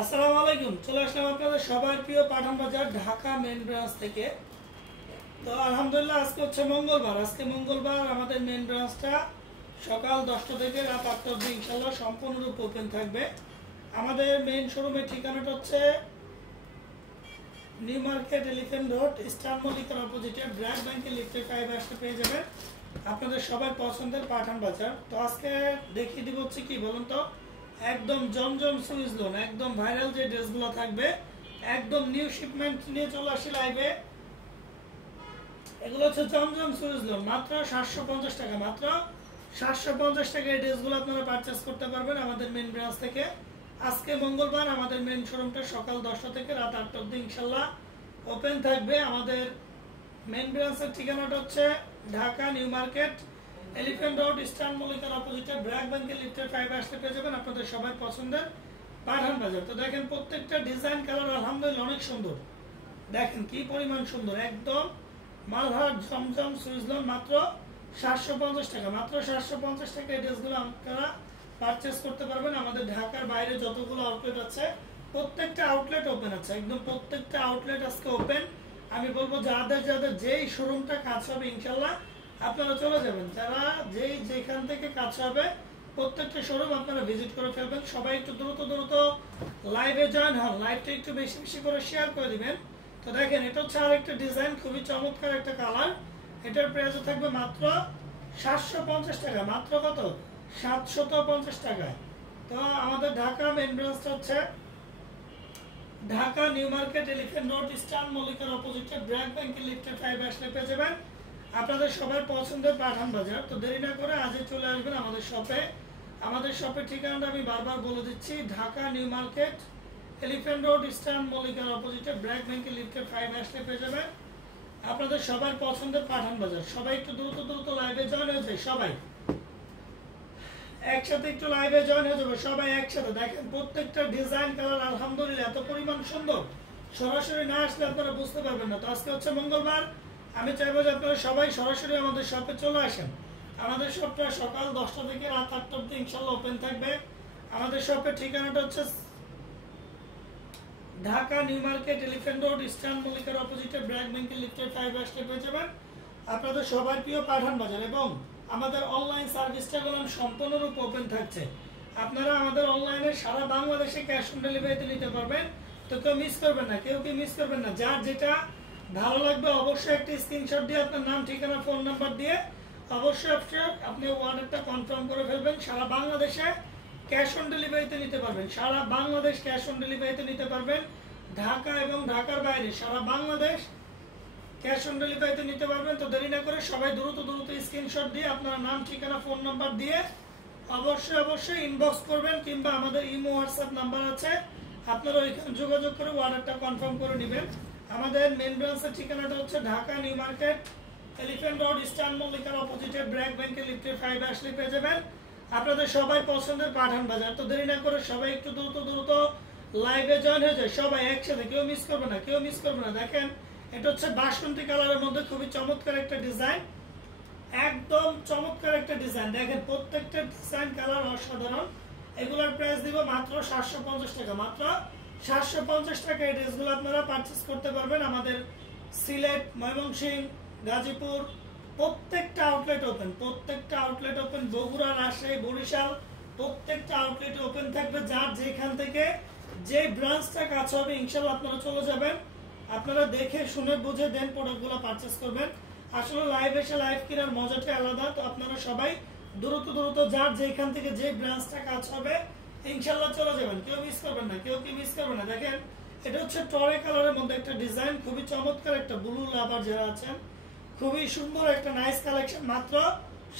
আসসালামু আলাইকুম। চলে আসলাম আপনাদের সবার প্রিয় পাঠান বাজার ঢাকা মেন ব্রাঞ্চ থেকে। তো আলহামদুলিল্লাহ আজকে হচ্ছে মঙ্গলবার। আজকে মঙ্গলবার আমাদের মেন ব্রাঞ্চটা সকাল 10টা থেকে রাত 8টা অবধি ইনশাল্লাহ সম্পূর্ণরূপে ওপেন থাকবে। আমাদের মেন শোরুমের ঠিকানাটা হচ্ছে new market, elephant road, eastern মল্লিকার অপোজিটে ব্র্যাক ব্যাংকের লিফটের 5 আসতে পেয়ে যাবেন আপনাদের সবার পছন্দের পাঠান বাজার। তো আজকে দেখিয়ে দিব হচ্ছে কি বলুন তো, একদম জমজম সুইজ লোন, একদম ভাইরাল যে ড্রেসগুলো থাকবে, একদম নিউ শিপমেন্ট নিয়ে চলে আসি লাইভে। এগুলো হচ্ছে জমজম সুইজ লোন, মাত্র 750 টাকা, মাত্র 750 টাকা এই ড্রেসগুলো আপনারা পারচেস করতে পারবেন আমাদের মেন ব্রাঞ্চ থেকে। আজকে মঙ্গলবার আমাদের মেন শোরুমটা সকাল 10টা থেকে রাত 8টা অবধি ইনশাল্লাহ ওপেন থাকবে। আমাদের মেন ব্রাঞ্চের ঠিকানাটা হচ্ছে Dhaka new market, elephant road, eastern মল্লিকার অপোজিটে ব্র্যাক ব্যাংকের লিফটের 5 আসতে পেয়ে যাবেন আপনাদের সবার পছন্দের পাঠান বাজার। তো দেখেন প্রত্যেকটা ডিজাইন কালার আলহামদুলিল্লাহ অনেক সুন্দর, দেখেন কি পরিমাণ সুন্দর, একদম মালহার জমজম সুইজলন, মাত্র 750 টাকা, মাত্র 750 টাকা এই ড্রেসগুলো আপনারা পারচেস করতে পারবেন। আমাদের ঢাকার বাইরে যতগুলো আউটলেট আছে প্রত্যেকটা আউটলেট ওপেন আছে, একদম প্রত্যেকটা আউটলেট আজকে ওপেন। আমি বলবো যাদের যাদের যেই শোরুমটা কাজ হবে ইনশাল্লাহ আপনারা চলে যাবেন, যারা যেখান থেকে কাজ হবে প্রত্যেকটা শোরুম আপনারা ভিজিট করে ফেলবেন। সবাই একটু দ্রুত দ্রুত লাইভে জয়েন হন, লাইভটা একটু বেশি বেশি করে শেয়ার করে দিবেন। তো দেখেন এটা হচ্ছে আরেকটা ডিজাইন, খুবই চমৎকার একটা কালার। এটার প্রাইস থাকবে মাত্র 750 টাকা, মাত্র কত, 750 টাকায়। তো আমাদের ঢাকা মেন ব্রাঞ্চটা হচ্ছে Dhaka new market, elephant road, eastern মল্লিকার অপোজিটে ব্র্যাক ব্যাংকের লিফটের 5 আসলে পেয়ে যাবেন আপনাদের সবার পছন্দের পাঠান বাজার। তো দেরি না করে আজই চলে আসবেন আমাদের শপে। আমাদের শপের ঠিকানাটা আমি বারবার বলে দিচ্ছি, Dhaka new market, elephant road, eastern মল্লিকার অপোজিটে ব্র্যাক ব্যাংকের লিফটের 5 আসলে পেয়ে যাবেন আপনাদের সবার পছন্দের পাঠান বাজার। সবাই একটু দ্রুত দ্রুত লাইভে জয়েন হয়ে যায়, সবাই একসাথে একটু লাইভে জয়েন হয়ে যাবে, সবাই একসাথে। দেখেন প্রত্যেকটা ডিজাইন কালার আলহামদুলিল্লাহ এত পরিমাণ সুন্দর, সরাসরি না আসলে আপনারা বুঝতে পারবেন না। তো আজকে হচ্ছে মঙ্গলবার, আমি চাইবো যে আপনারা সবাই সরাসরি আমাদের শপে চলে আসেন। আমাদের শপটা সকাল 10টা থেকে রাত 8টা অবধি ইনশাল্লাহ ওপেন থাকবে। আমাদের শপের ঠিকানাটা হচ্ছে Dhaka new market, elephant road, eastern মল্লিকার অপোজিটে ব্র্যাক ব্যাংকের লিফটের 5 আসলে পেয়ে যাবেন আপনাদের সবার প্রিয় পাঠান বাজার। এবং আমাদের অনলাইন সার্ভিসটা সম্পূর্ণরূপে ওপেন থাকছে, আপনারা আমাদের অনলাইনে সারা বাংলাদেশে ক্যাশ অন ডেলিভারিতে নিতে পারবেন। তো কেউ মিস করবেন না, কেউ কি মিস করবেন না। যার যেটা ভালো লাগবে অবশ্যই একটা স্ক্রিনশট দিয়ে আপনার নাম, ঠিকানা, ফোন নাম্বার দিয়ে অবশ্যই আপনি অর্ডারটা কনফার্ম করে ফেলবেন। সারা বাংলাদেশে ক্যাশ অন ডেলিভারিতে নিতে পারবেন, সারা বাংলাদেশ ক্যাশ অন ডেলিভারিতে নিতে পারবেন। ঢাকা এবং ঢাকার বাইরে সারা বাংলাদেশ ক্যাশ অন ডেলিভারিতে নিতে পারবেন। তো দেরি না করে সবাই দ্রুত দ্রুত স্ক্রিনশট দিয়ে আপনার নাম, ঠিকানা, ফোন নাম্বার দিয়ে অবশ্যই অবশ্যই ইনবক্স করবেন, কিংবা আমাদের ইমো হোয়াটসঅ্যাপ নাম্বার আছে, আপনারা ওইখানে যোগাযোগ করে অর্ডারটা কনফার্ম করে নেবেন। আমাদের মেন ব্রাঞ্চের ঠিকানাটা হচ্ছে Dhaka new market, elephant road, eastern মল্লিকার অপোজিটে ব্র্যাক ব্যাংকের লিফটের 5 আসলে পেয়ে যাবেন আপনাদের সবাই পছন্দের পাঠান বাজার। তো দেরি না করে সবাই একটু দ্রুত দ্রুত লাইভে জয়েন হয়ে যায়, সবাই একসাথে, কেউ মিস করবে না, কেউ মিস করবে না। দেখেন এটা হচ্ছে বাসন্তী কালারের মধ্যে খুবই চমৎকার একটা ডিজাইন, একদম চমৎকার একটা ডিজাইন। দেখেন প্রত্যেকটা ডিজাইন কালার অসাধারণ। এগুলোর প্রাইস দিব মাত্র 750 টাকা, মাত্র 750 টাকা এই ড্রেসগুলো আপনারা পারচেস করতে পারবেন। আমাদের সিলেট, ময়মনসিংহ, গাজীপুর প্রত্যেকটা আউটলেট ওপেন, প্রত্যেকটা আউটলেট ওপেন। বগুড়া, রাজশাহী, বরিশাল প্রত্যেকটা আউটলেট ওপেন থাকবে। যার যেখান থেকে যে ব্রাঞ্চটা কাজ হবে ইনশাআল্লাহ আপনারা চলে যাবেন, আপনারা দেখে শুনে বুঝে দেন প্রোডাক্টগুলো পারচেস করবেন। আসলে লাইভ এসে লাইভ কেনার মজাটা আলাদা। তো আপনারা সবাই দ্রুত দ্রুত যার যেখান থেকে যে ব্রাঞ্চটা কাজ হবে ইনশাআল্লাহ চলে যাবেন, কেউ মিস করবেন না, কেউ কি মিস করবেন না। দেখেন এটা হচ্ছে টরে কালারের মধ্যে একটা ডিজাইন, খুবই চমৎকার একটা ব্লু লাভার যারা আছেন, খুবই সুন্দর একটা নাইস কালেকশন। মাত্র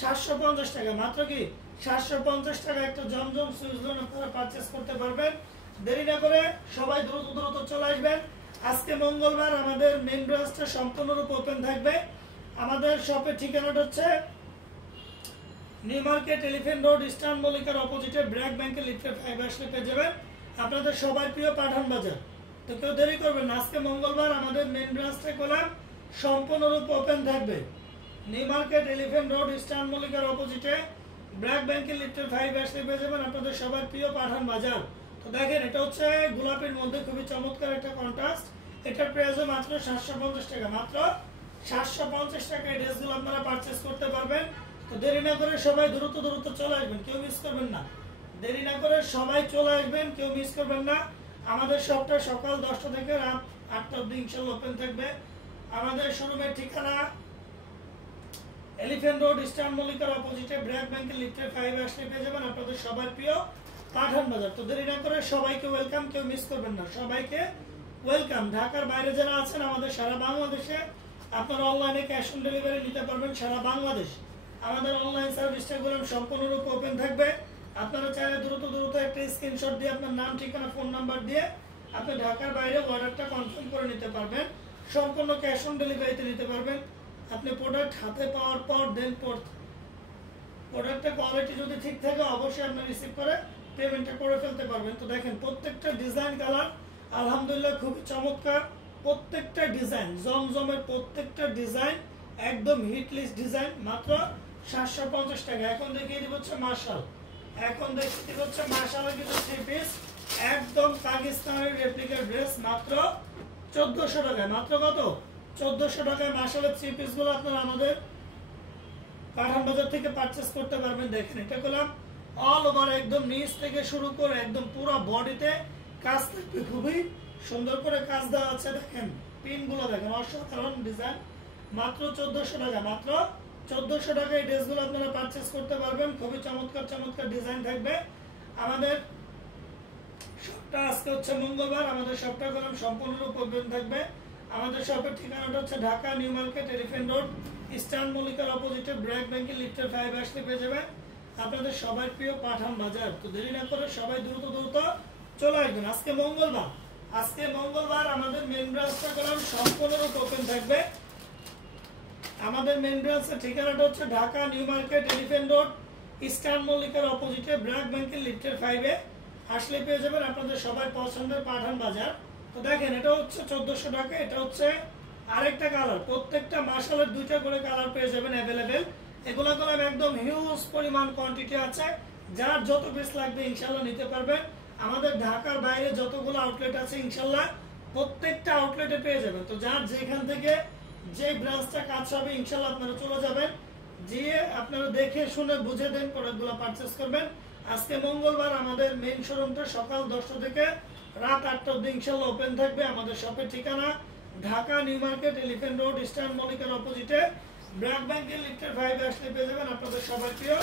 750 টাকা, মাত্র কি 750 টাকা একটা জমজম সুইজলন আপনারা পারচেস করতে পারবেন। দেরি না করে সবাই দ্রুত দ্রুত চলে আসবেন। আজকে মঙ্গলবার আমাদের মেইন ব্রাঞ্চটা সম্পূর্ণরূপে ওপেন থাকবে। আমাদের শপের ঠিকানাটা হচ্ছে new market elephant road eastern মল্লিকার অপোজিটে ব্র্যাক ব্যাংকের লিফটের 5 আসলে পেয়ে যাবেন আপনাদের সবার প্রিয় পাঠান বাজার। তো কেউ দেরি করবেন না, আজকে মঙ্গলবার আমাদের মেইন ব্রাঞ্চটা খোলা সম্পূর্ণরূপে ওপেন থাকবে। New market elephant road eastern মল্লিকার অপোজিটে ব্র্যাক ব্যাংকের লিফটের 5 আসলে পেয়ে যাবেন আপনাদের সবার প্রিয় পাঠান বাজার। তো দেখেন এটা হচ্ছে গোলাপের মধ্যে খুবই চমৎকার একটা কন্ট্রাস্ট। এটার প্রাইস মাত্র 750 টাকা, মাত্র 750 টাকা এই ড্রেসগুলো আপনারা পারচেজ করতে পারবেন। তো দেরি না করে সবাই দ্রুত চলে আসবেন, কেউ মিস করবেন না। দেরি না করে সবাই চলে আসবেন, কেউ মিস করবেন না। আমাদের শপটা সকাল 10টা থেকে রাত 8টা অবধি ইনশাআল্লাহ ওপেন থাকবে। আমাদের শোরুমের ঠিকানা এলিফ্যান্ট রোড ইস্টার্ন মল্লিকার অপোজিটে ব্র্যাক ব্যাংকের লিফটের 5 আসলে পেয়ে যাবেন আপনাদের সবার প্রিয় পাঠান বাজার। তো দেরি না করে সবাইকে ওয়েলকাম, কেউ মিস করবেন না, সবাইকে ওয়েলকাম। ঢাকার বাইরে যারা আছেন আমাদের সারা বাংলাদেশে আপনারা অনলাইনে ক্যাশ অন ডেলিভারি নিতে পারবেন সারা বাংলাদেশ। আমাদের অনলাইন সার্ভিসটা সম্পূর্ণরূপে ওপেন থাকবে। আপনারা চাইলে দ্রুত একটা স্ক্রিনশট দিয়ে আপনার নাম, ঠিকানা, ফোন নাম্বার দিয়ে আপনি ঢাকার বাইরে অর্ডারটা কনফার্ম করে নিতে পারবেন। সম্পূর্ণ ক্যাশ অন ডেলিভারিতে নিতে পারবেন। আপনি প্রোডাক্ট হাতে পাওয়ার পর দেন প্রোডাক্টের কোয়ালিটি যদি ঠিক থাকে অবশ্যই আপনি রিসিভ করে পেমেন্টটা করে ফেলতে পারবেন। তো দেখেন প্রত্যেকটা ডিজাইন কালার আলহামদুলিল্লাহ খুবই চমৎকার। প্রত্যেকটা ডিজাইন জমজমের, প্রত্যেকটা ডিজাইন একদম হিট লিস্ট ডিজাইন, মাত্র 750 টাকা। এখন দেখিয়ে দিব হচ্ছে মার্শাল, এখন দেখিয়ে দিব হচ্ছে মার্শালের কিছু 3 পিস একদম পাকিস্তানের রেপ্লিকা ড্রেস, মাত্র 1400 টাকায়। মাত্র কত? 1400 টাকায় মার্শালের 3 পিস গুলো আপনারা আমাদের পাঠান বাজার থেকে পারচেস করতে পারবেন। দেখেন এটা করলাম অল ওভার একদম নিচ থেকে শুরু করে একদম পুরো বডিতে কাজ থাকবে, খুবই সুন্দর করে কাজ দেওয়া আছে। দেখেন পিন গুলো দেখেন, অসাধারণ ডিজাইন, মাত্র 1400 টাকা। মাত্র 1400 টাকায় এই ড্রেসগুলো আপনারা পারচেস করতে পারবেন। খুবই চমৎকার ডিজাইন থাকবে। আমাদের শপটা আজকে হচ্ছে মঙ্গলবার, আমাদের শপটা করলাম সম্পূর্ণরূপে ওপেন থাকবে। আমাদের শপের ঠিকানাটা হচ্ছে Dhaka new market elephant road eastern মল্লিকার অপোজিটে ব্র্যাক ব্যাংকের লিফটের 5 আসলে পেয়ে যাবেন আপনাদের সবার প্রিয় পাঠান বাজার। তো দেরি না করে সবাই দ্রুত চলে আসবেন। আজকে মঙ্গলবার আমাদের মেইন ব্রাঞ্চটা করলাম সম্পূর্ণরূপে ওপেন থাকবে। আমাদের মেইন ব্রাঞ্চের ঠিকানাটা হচ্ছে Dhaka new market elephant road eastern মল্লিকার অপোজিটে ব্র্যাক ব্যাংকের লিফটের 5 আসলে পেয়ে যাবেন আপনাদের সবাই পছন্দের পাঠান বাজার। তো দেখেন এটা হচ্ছে 1400 টাকা, এটা হচ্ছে আরেকটা কালার। প্রত্যেকটা মার্শালের 2টা করে কালার পেয়ে যাবেন অ্যাভেলেবেল। এগুলো করলাম একদম হিউজ পরিমাণ কোয়ান্টিটি আছে, যার যত পিস লাগবে ইনশাল্লাহ নিতে পারবেন। আমাদের ঢাকার বাইরে যতগুলো আউটলেট আছে ইনশাল্লাহ প্রত্যেকটা আউটলেটে পেয়ে যাবেন। তো যার যেখান থেকে যে ব্রাঞ্চটা কাজ হবে ইনশাল্লাহ আপনারা চলে যাবেন, গিয়ে আপনারা দেখে শুনে বুঝে দেন প্রোডাক্টগুলো পারচেস করবেন। আজকে মঙ্গলবার আমাদের মেইন শোরুমটা সকাল 10টা থেকে রাত 8টা অবধি ইনশাল্লাহ ওপেন থাকবে। আমাদের শপের ঠিকানা Dhaka new market elephant road eastern মল্লিকার অপোজিটে ব্র্যাক ব্যাংকের লিফটের 5 আসলে পেয়ে যাবেন আপনাদের সবার প্রিয়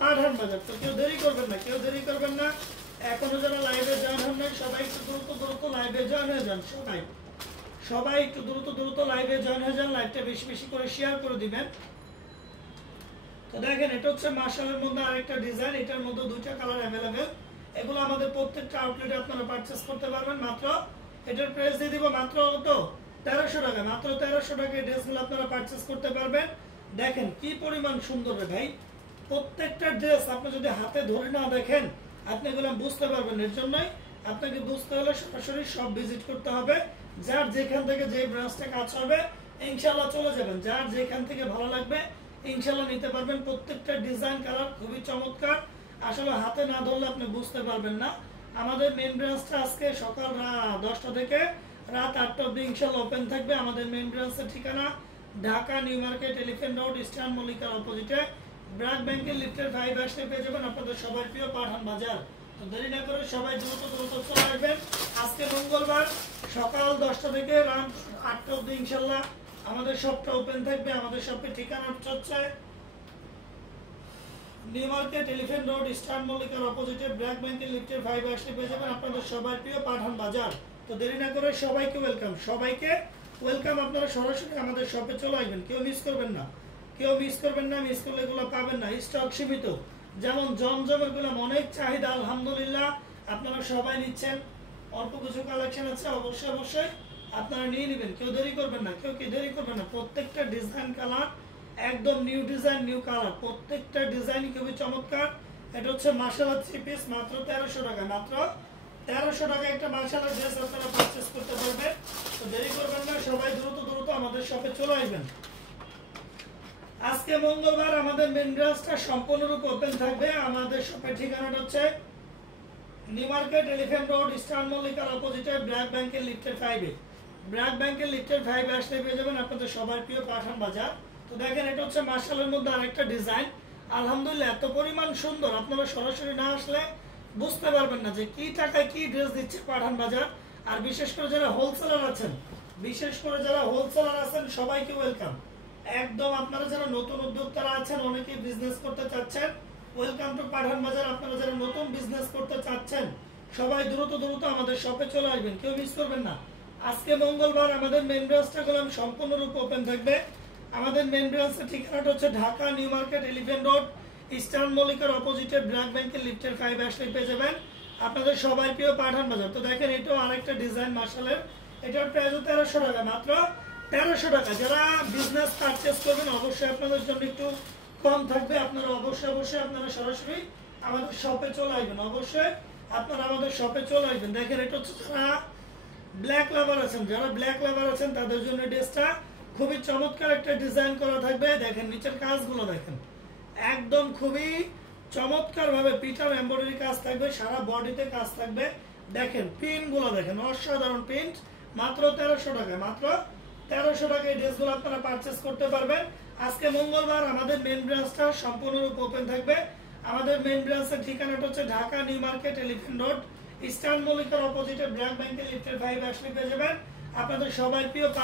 পাঠান বাজার। তো কেউ দেরি করবেন না, এখনো যারা লাইভে জয়েন হন নাই সবাই একটু দ্রুত লাইভে জয়েন হয়ে যান। সবাই একটু দ্রুত লাইভে জয়েন হয়ে যান, লাইভটা বেশি করে শেয়ার করে দিবেন। তো দেখেন এটা হচ্ছে মার্শালের মধ্যে আরেকটা ডিজাইন, এটার মধ্যে 2টা কালার অ্যাভেলেবেল। এগুলো আমাদের প্রত্যেকটা আউটলেটে আপনারা পারচেস করতে পারবেন। মাত্র এটার প্রাইস দিয়ে দিব মাত্র কত? 1300 টাকা। মাত্র 1300 টাকায় ড্রেসগুলো আপনারা পারচেস করতে পারবেন। দেখেন কি পরিমাণ সুন্দর রে ভাই, প্রত্যেকটা ড্রেস আপনি যদি হাতে ধরে না দেখেন আপনি এগুলো বুঝতে পারবেন। এর জন্যই আপনাকে বুঝতে হলে সরাসরি সব ভিজিট করতে হবে। যার যেখান থেকে যে ব্রাঞ্চটা কাজ হবে ইনশাআল্লাহ চলে যাবেন, যার যেখান থেকে ভালো লাগবে ইনশাআল্লাহ নিতে পারবেন। প্রত্যেকটা ডিজাইন কালার খুবই চমৎকার, আসলে হাতে না ধরলে আপনি বুঝতে পারবেন না। আমাদের মেইন ব্রাঞ্চটা আজকে সকাল 10টা থেকে রাত 8টা অবধি ইনশাআল্লাহ ওপেন থাকবে। আমাদের মেইন ব্রাঞ্চের ঠিকানা Dhaka new market elephant road eastern মল্লিকার অপোজিটে ব্র্যাক ব্যাংকের লিফটের 5 আসলে পেয়ে যাবেন আপনাদের সবার প্রিয় পাঠান বাজার। তো দেরি না করে সবাই দ্রুত চলে আসবেন। আজকে মঙ্গলবার সকাল 10টা থেকে রাত 8টা অবধি ইনশাআল্লাহ আমাদের শপটা ওপেন থাকবে। আমাদের শপের ঠিকানা হচ্ছে new market elephant road eastern মল্লিকার অপোজিটে ব্র্যাক ব্যাংকের লিফটের 5 আসলে পেয়ে যাবেন আপনাদের সবার প্রিয় পাঠান বাজার। তো দেরি না করে সবাইকে ওয়েলকাম। আপনারা সরাসরি আমাদের শপে চলে আসবেন, কেউ মিস করবেন না, মিস করলে এগুলো পাবেন না। স্টক সীমিত, যেমন জমজমের গুলো অনেক চাহিদা আলহামদুলিল্লাহ, আপনারা সবাই নিচ্ছেন। অল্প কিছু কালেকশন আছে, অবশ্যই আপনারা নিয়ে নেবেন, কেউ দেরি করবেন না, কেউ কি দেরি করবেন না। প্রত্যেকটা ডিজাইন কালার একদম নিউ ডিজাইন, নিউ কালার, প্রত্যেকটা ডিজাইন খুবই চমৎকার। এটা হচ্ছে মাশাআল্লাহ 3 পিস, মাত্র 1300 টাকা, মাত্র 1300 টাকা একটা মাশাআল্লাহ ড্রেস আপনারা পারচেজ করতে পারবেন। তো দেরি করবেন না, সবাই দ্রুত দ্রুত আমাদের শপে চলে আসবেন। আজকে মঙ্গলবার আমাদের মেন ব্রাঞ্চটা সম্পূর্ণরূপে ওপেন থাকবে। আমাদের শপের ঠিকানাটা হচ্ছে new market, elephant road, eastern মল্লিকার অপোজিটে ব্র্যাক ব্যাংকের লিফটের 5-এ। ব্র্যাক ব্যাংকের লিফটের 5-এ আসলে পেয়ে যাবেন আপনাদের সবার প্রিয় পাঠান বাজার। তো দেখেন এটা হচ্ছে মার্শালের মধ্যে আরেকটা ডিজাইন। আলহামদুলিল্লাহ এত পরিমাণ সুন্দর, আপনারা সরাসরি না আসলে বুঝতে পারবেন না যে কি টাকায় কি ড্রেস দিচ্ছে পাঠান বাজার। আর বিশেষ করে যারা হোলসেলার আছেন, সবাইকে ওয়েলকাম। একদম আপনারা যারা নতুন উদ্যোক্তারা আছেন, অনেকেই বিজনেস করতে চাচ্ছেন, ওয়েলকাম টু পাঠান বাজার। আপনারা যারা নতুন বিজনেস করতে চাচ্ছেন সবাই দ্রুত দ্রুত আমাদের শপে চলে আসবেন, কেউ মিস করবেন না। আজকে মঙ্গলবার আমাদের মেন ব্রাঞ্চটা গেলাম সম্পূর্ণরূপে ওপেন থাকবে। আমাদের মেন ব্রাঞ্চের ঠিকানাটা হচ্ছে Dhaka new market, elephant road, eastern মল্লিকার অপোজিটে ব্র্যাক ব্যাংকের লিফটের 5-এ আসলে পেয়ে যাবেন আপনাদের সবাই প্রিয় পাঠান বাজার। তো দেখেন এটাও আরেকটা ডিজাইন মার্শালের, এটার প্রাইস 1300 টাকা, মাত্র 1300 টাকা। যারা বিজনেস পারচেজ করবেন অবশ্যই আপনাদের জন্য একটু কম থাকবে। আপনারা অবশ্যই আপনারা সরাসরি আমাদের শপে চলে আসবেন, অবশ্যই আপনারা আমাদের শপে চলে আসবেন। দেখেন এটা হচ্ছে যারা ব্ল্যাক লাভার আছেন তাদের জন্য ড্রেসটা খুবই চমৎকার একটা ডিজাইন করা থাকবে। দেখেন নিচের কাজগুলো দেখেন, একদম খুবই চমৎকার ভাবে পিটার এমব্রয়ডারি কাজ থাকবে, সারা বডিতে কাজ থাকবে। দেখেন প্রিন্ট গুলো দেখেন, অসাধারণ প্রিন্ট, মাত্র 1300 টাকা, মাত্র 1300 টাকা এই ড্রেসগুলো আপনারা পারচেস করতে পারবেন। আজকে মঙ্গলবার আমাদের মেন ব্রাঞ্চটা সম্পূর্ণরূপে ওপেন থাকবে। আমাদের মেন ব্রাঞ্চের ঠিকানাটা হচ্ছে Dhaka new market, elephant road, eastern মল্লিকার অপোজিটে ব্র্যাক ব্যাংকের লিফটের 5-এ আসলে পেয়ে যাবেন আপনাদের সবাই প্রিয়